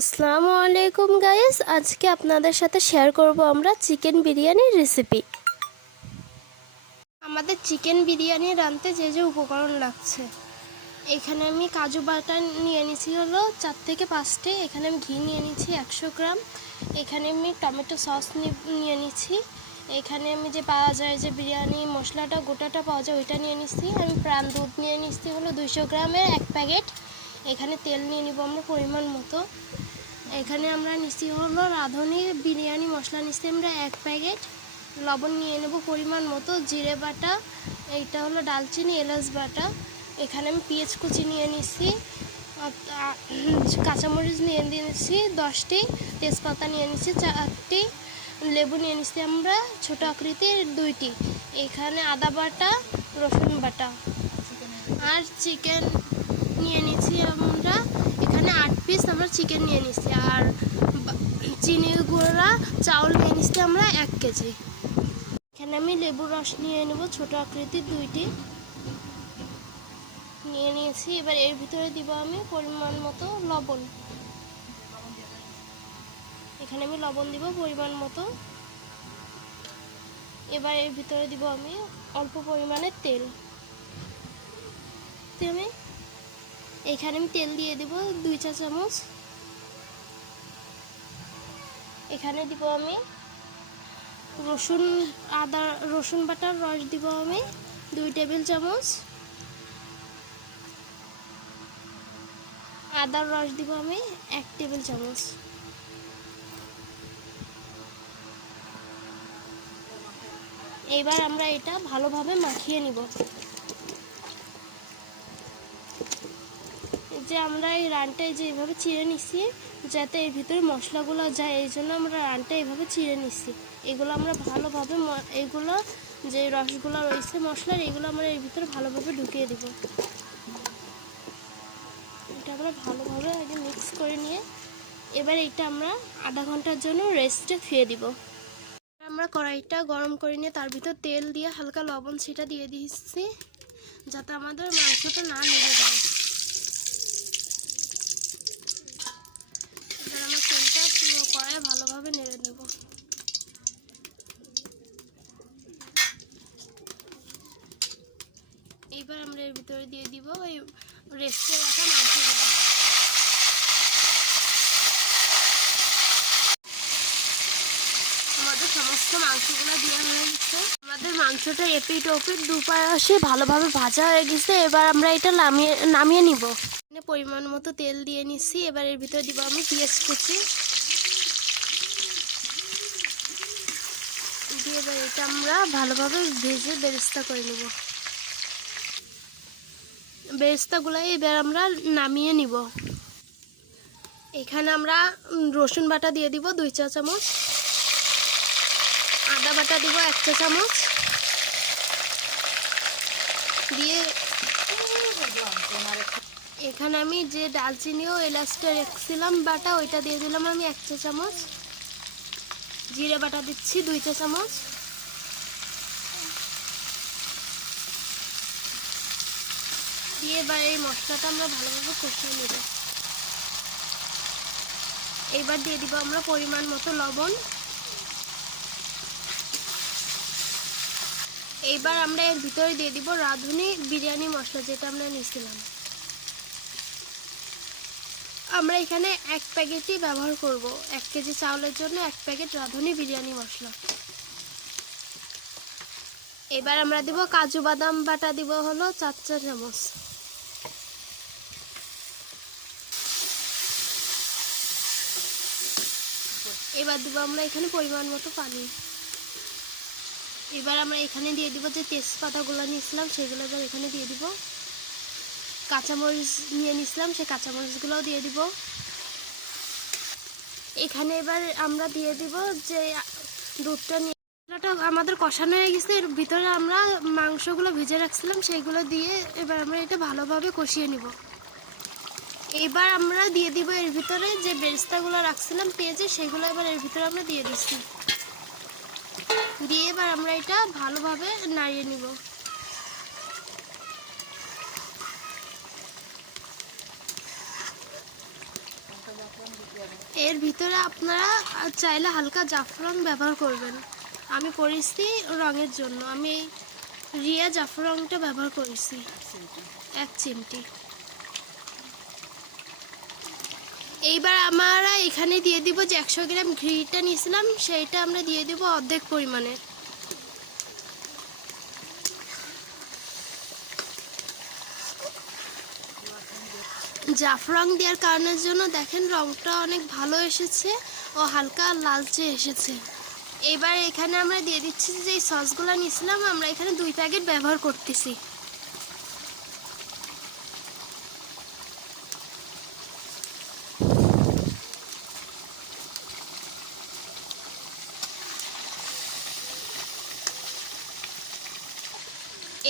আসসালামু আলাইকুম গাইস, আজকে আপনাদের সাথে শেয়ার করব আমরা চিকেন বিরিয়ানির রেসিপি। আমাদের চিকেন বিরিয়ানি রাঁধতে যে যে উপকরণ লাগছে, এখানে আমি কাজু বাটা নিয়ে নিয়েছি হলো 4 থেকে 5টে। এখানে আমি ঘি নিয়ে নিয়েছি 100 গ্রাম। এখানে আমি টমেটো সস নিয়ে নিয়েছি। এখানে আমি যে পাওয়া যায় যে বিরিয়ানি মশলাটা গোটাটা পাওয়া যায় ওইটা নিয়ে নিচ্ছি। আমি প্রাণ দুধ নিয়ে নিচ্ছি হলো 200 গ্রামের 1 প্যাকেট। এখানে তেল নিয়ে নিব আমরা পরিমাণ মতো। এখানে আমরা নিচ্ছি হলো রাঁধুনি বিরিয়ানি মশলা নিচ্ছি আমরা 1 প্যাকেট। লবণ নিয়ে নেব পরিমাণ মতো। জিরে বাটা, এইটা হলো ডালচিনি এলাচ বাটা। এখানে আমি পেঁয়াজ কুচি নিয়ে নিচ্ছি, কাঁচামরিচ নিয়ে নিচ্ছি 10টি, তেজপাতা নিয়ে নিচ্ছি 4টি, লেবু নিয়ে নিচ্ছি আমরা ছোটো আকৃতির 2টি। এখানে আদা বাটা, রসুন বাটা আর চিকেন নিয়ে নিচ্ছি আমরা। এখানে 8 পিস আমরা চিকেন নিয়ে নিচ্ছি। আর চিনি গুঁড়া চাউল নিয়ে নিচ্ছি আমরা 1 কেজি। এখানে আমি লেবুর রস নিয়ে নেব ছোটো আকৃতির 2টি নিয়ে নিয়েছি। এবার এর ভিতরে দিব আমি পরিমাণ মতো লবণ। এখানে আমি লবণ দিব পরিমাণ মতো। এবার এর ভিতরে দিব আমি অল্প পরিমাণে তেল। এখানে আমি তেল দিয়ে দেব 2 চা চামচ। এখানে দিব আমি রসুন বাটার রস দিব আমি 2 টেবিল চামচ। আদার রস দিব আমি 1 টেবিল চামচ। এবার আমরা এটা ভালোভাবে মাখিয়ে নিব। যে আমরা এই রানটায় যে এইভাবে চিড়ে নিচ্ছি যাতে এর ভিতরে মশলাগুলো যায়, এই জন্য আমরা রানটা এইভাবে চিড়ে নিচ্ছি। এগুলো আমরা ভালোভাবে এগুলো যে রসগুলো রয়েছে মশলার, এগুলো আমরা এর ভিতরে ভালোভাবে ঢুকিয়ে দেব। এটা আমরা ভালোভাবে আগে মিক্স করে নিয়ে এবার এটা আমরা আধা ঘন্টার জন্য রেস্টে থুয়ে দিব। আমরা কড়াইটা গরম করে নিয়ে তার ভিতর তেল দিয়ে হালকা লবণ সেটা দিয়ে দিচ্ছি যাতে আমাদের মাংসটা না লেগে যায়। এবার আমরা তেলটা পুরো কড়াইয়ে ভালোভাবে নেড়ে নেব। এবার আমরা এর ভিতরে দিয়ে দিব এই রেস্টে রাখা মাংসগুলো। আমাদের সমস্ত মাংসগুলো দেওয়া হয়ে গেছে। আমাদের মাংসটা এপিট ওপিট দুপাশে ভালোভাবে ভাজা হয়ে গেছে। এবার আমরা এটা নামিয়ে নিব। পরিমাণ মতো তেল দিয়ে নিচ্ছি। এবার এর ভিতরে দিব আমি পেঁয়াজ কুচি দিয়ে এবার এটা আমরা ভালোভাবে ভেজে বেরেস্তা করে নেব। বেরেস্তাগুলো এবার আমরা নামিয়ে নিব। এখানে আমরা রসুন বাটা দিয়ে দিব 2 চা চামচ। আদা বাটা দিব 1 চা চামচ দিয়ে এখানে আমি যে ডালচিনি ও এলাচটা রেখেছিলাম বাটা ওইটা দিয়ে দিলাম আমি 1 চা চামচ। জিরে বাটা দিচ্ছি 2 চা চামচ। দিয়ে এবার এই মশলাটা আমরা ভালোভাবে কষিয়ে নেব। এবার দিয়ে দিব আমরা পরিমাণ মতো লবণ। এইবার আমরা এর ভিতরে দিয়ে দিব রাঁধুনি বিরিয়ানি মশলা যেটা আমরা নিয়েছিলাম। আমরা এখানে 1 প্যাকেটই ব্যবহার করব। 1 কেজি চাউলের জন্য 1 প্যাকেট রাঁধুনি বিরিয়ানি মশলা। এবার আমরা দিব কাজু বাদাম বাটা দিব হলো 4 চা চামচ। এবার দিব আমরা এখানে পরিমাণ মতো পানি। এবার আমরা এখানে দিয়ে দিব যে তেজপাতাগুলো নিয়েছিলাম সেগুলো এবার এখানে দিয়ে দিব। কাঁচামরিচ নিয়ে নিয়েছিলাম সেই কাঁচামরিচগুলোও দিয়ে দিব। এখানে এবার আমরা দিয়ে দিব যে দুধটা নিয়ে আমাদের কষানো হয়ে গেছে। এর ভিতরে আমরা মাংসগুলো ভেজে রাখছিলাম সেইগুলো দিয়ে এবার আমরা এটা ভালোভাবে কষিয়ে নিব। এবার আমরা দিয়ে দিব এর ভিতরে যে বেরেস্তাগুলো রাখছিলাম পেঁয়াজে সেগুলো এবার এর ভিতরে আমরা দিয়ে দিচ্ছি। দিয়ে এবার আমরা এটা ভালোভাবে নাড়িয়ে নিব। এর ভিতরে আপনারা চাইলে হালকা জাফরান ব্যবহার করবেন। আমি করেছি রঙের জন্য, আমি এই রিয়া জাফরানটা ব্যবহার করেছি 1 চিমটি। এইবার আমরা এখানে দিয়ে দিব যে 100 গ্রাম ঘিটা নিয়েছিলাম, সেইটা আমরা দিয়ে দিব অর্ধেক পরিমাণের। জাফরান দেওয়ার কারণের জন্য দেখেন রংটা অনেক ভালো এসেছে ও হালকা লালচে এসেছে। এবার এখানে আমরা দিয়ে দিচ্ছি যে এই সসগুলো নিয়েছিলাম, আমরা এখানে 2 প্যাকেট ব্যবহার করতেছি।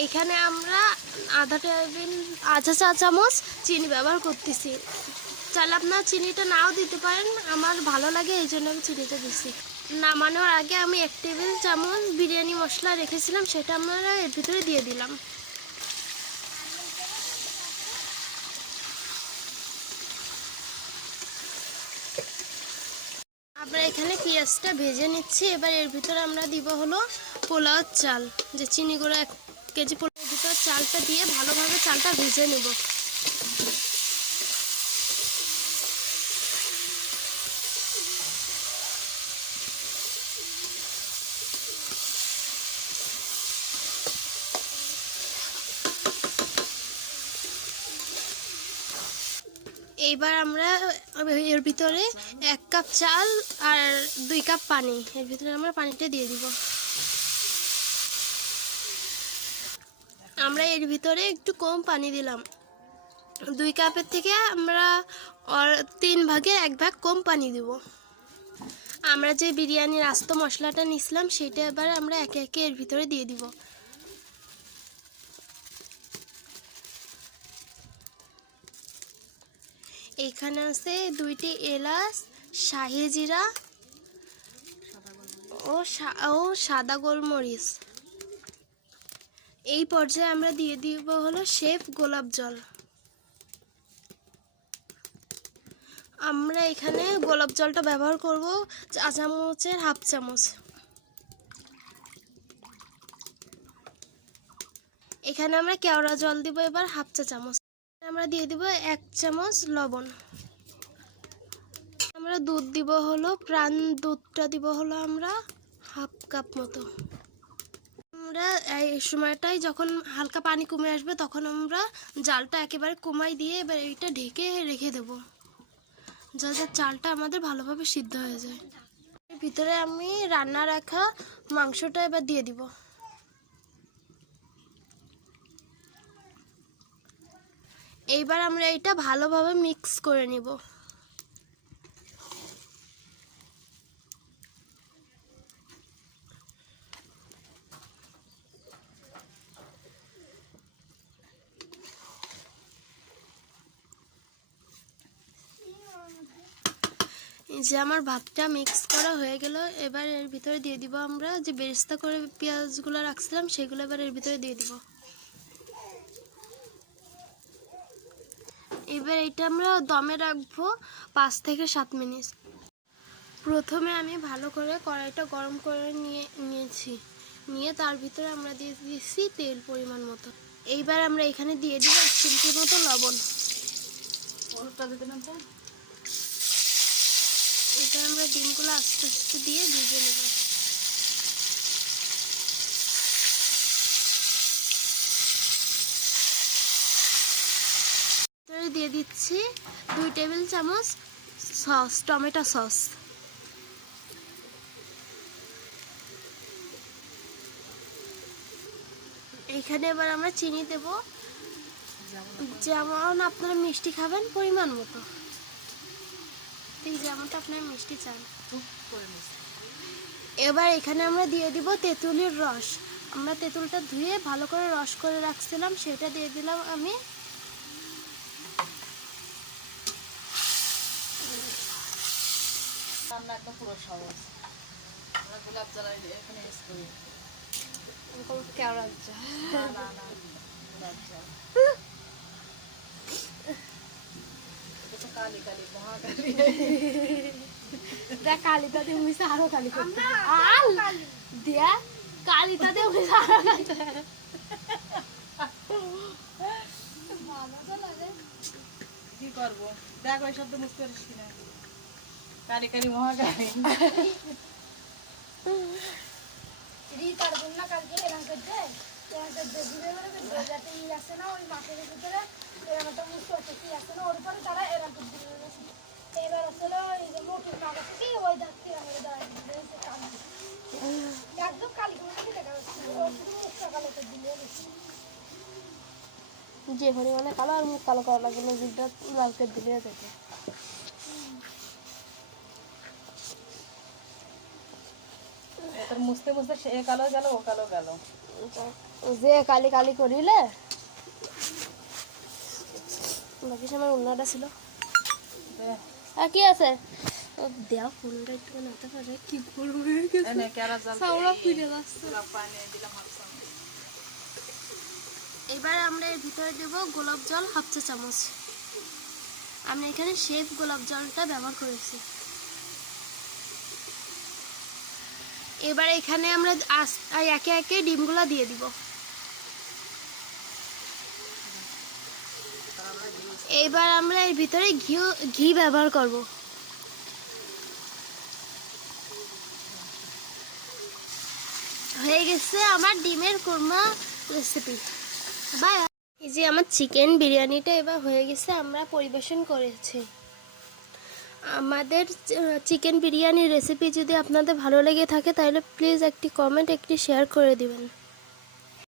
এখানে আমরা আধা চা চামচ চিনি ব্যবহার করতেছি। চাইলে আপনার চিনিটা নাও দিতে পারেন, আমার ভালো লাগে এই জন্য আমি চিনিটা দিচ্ছি। নামানোর আগে আমি 1 টেবিল চামচ বিরিয়ানি মশলা রেখেছিলাম, সেটা আমরা এর ভিতরে দিয়ে দিলাম। আমরা এখানে পেঁয়াজটা ভেজে নিচ্ছি। এবার এর ভিতরে আমরা দিব হলো পোলাওর চাল, যে চিনি গুঁড়ো 1 কেজি পোলাওর ভিতরে চালটা দিয়ে ভালোভাবে চালটা ভেজে নেব। এইবার আমরা এর ভিতরে 1 কাপ চাল আর 2 কাপ পানি, এর ভিতরে আমরা পানিটা দিয়ে দিব। আমরা এর ভিতরে একটু কম পানি দিলাম, 2 কাপের থেকে আমরা 3 ভাগের 1 ভাগ কম পানি দিব। আমরা যে বিরিয়ানির আস্ত মশলাটা নিয়েছিলাম সেটা এবার আমরা একে একে এর ভিতরে দিয়ে দিব। এখানে আছে 2টি এলাচ, শাহি জিরা ও সাদা গোলমরিচ। এই পর্যায়ে আমরা দিয়ে দিব হলো শেফ গোলাপ জল। আমরা এখানে গোলাপ জলটা ব্যবহার করব চা চামচের হাফ চামচ। এখানে আমরা কেওড়া জল দিব এবার হাফ চা চামচ। আমরা দিয়ে দিব 1 চামচ লবণ। আমরা দুধ দিব হলো প্রাণ দুধটা দিব হলো আমরা হাফ কাপ মতো। আমরা এই সময়টাই যখন হালকা পানি কমে আসবে তখন আমরা জালটা একেবারে কমাই দিয়ে এবার এইটা ঢেকে রেখে দেব, যাতে চালটা আমাদের ভালোভাবে সিদ্ধ হয়ে যায়। এর ভিতরে আমি রান্না রাখা মাংসটা এবার দিয়ে দিব। এইবার আমরা এটা ভালোভাবে মিক্স করে নিব। এই যে আমার ভাতটা মিক্স করা হয়ে গেল, এবার এর ভিতরে দিয়ে দিব আমরা যে বেরেস্তা করে পেঁয়াজগুলো রাখছিলাম সেগুলো এবার এর ভিতরে দিয়ে দিব। এবার এটা আমরা দমে রাখবো 5 থেকে 7 মিনিট। প্রথমে আমি ভালো করে কড়াইটা গরম করে নিয়ে তার ভিতরে আমরা দিয়ে দিচ্ছি তেল পরিমাণ মতো। এইবার আমরা এখানে দিয়ে দিব 1 চিমটি মতো লবণ। এটা আমরা ডিমগুলো আস্তে আস্তে দিয়ে ভেজে নেব। দিয়ে দিচ্ছি 2 টেবিল চামচ সস, টমেটো সস। এখানে এবার আমরা চিনি দেব, যেমন আপনারা মিষ্টি খাবেন পরিমাণ মতো, ঠিক যেমনটা আপনারা মিষ্টি চান। এবার এখানে আমরা দিয়ে দিব তেঁতুলের রস। আমরা তেঁতুলটা ধুয়ে ভালো করে রস করে রাখছিলাম, সেটা দিয়ে দিলাম আমি। রান্না একদম পুরো সহজ। আমরা গোলাপ জল এখানে ইউজ করি। কেওড়া জল না গোলাপ জল। কালি কালি মহাকালি। দেখ কালিটা দিয়ে মিশে আরো কালি করতে দিয়া কালিটা দিয়ে মিশে আরো কি করবো দেখ ওই শব্দ মুখতে পারিস কিনা কালি কালি মহাকালি। রিতার বন্যা কালকে এরকম করছে দিবে বলে যাতে ই আসে না ওই মাঠের ভিতরে এরকম একটা মুখ করছে কি আসে না ওর উপরে তারা এরকম দিবে এবার আসলে এই যে মোটর কাগজ কি ওই দেখতে আমাদের দাঁড়ায় একদম কালি করে দেখা যাচ্ছে ওর শুধু মুখটা কালো করে দিলে যে পরিমাণে কালো আর মুখ কালো করা লাগবে জিভটা লাল করে দিলে যেতে তোর মুছতে মুছতে সে কালো গেল ও কালো গেল। যে কালি কালি করিলে বাকি সময় অন্যটা ছিল আর কি আছে দেওয়া ফুলটা একটু নাতে পারে কি করবে এনে কেরা জাল সাউরা ফিরে যাচ্ছে পানি দিলাম হাফ চামচ। এবার আমরা এর ভিতরে দেব গোলাপ জল হাফ চা চামচ। আমরা এখানে শেফ গোলাপ জলটা ব্যবহার করেছি। এবার এখানে আমরা একে একে ডিমগুলো দিয়ে দিব। এবার আমরা এর ভিতরে ঘি ব্যবহার করব। হয়ে গেছে আমার ডিমের কোরমা রেসিপি। বাই। এই যে আমার চিকেন বিরিয়ানিটা এবার হয়ে গেছে, আমরা পরিবেশন করেছি। আমাদের চিকেন বিরিয়ানির রেসিপি যদি আপনাদের ভালো লেগে থাকে তাহলে প্লিজ একটি কমেন্ট একটি শেয়ার করে দিবেন।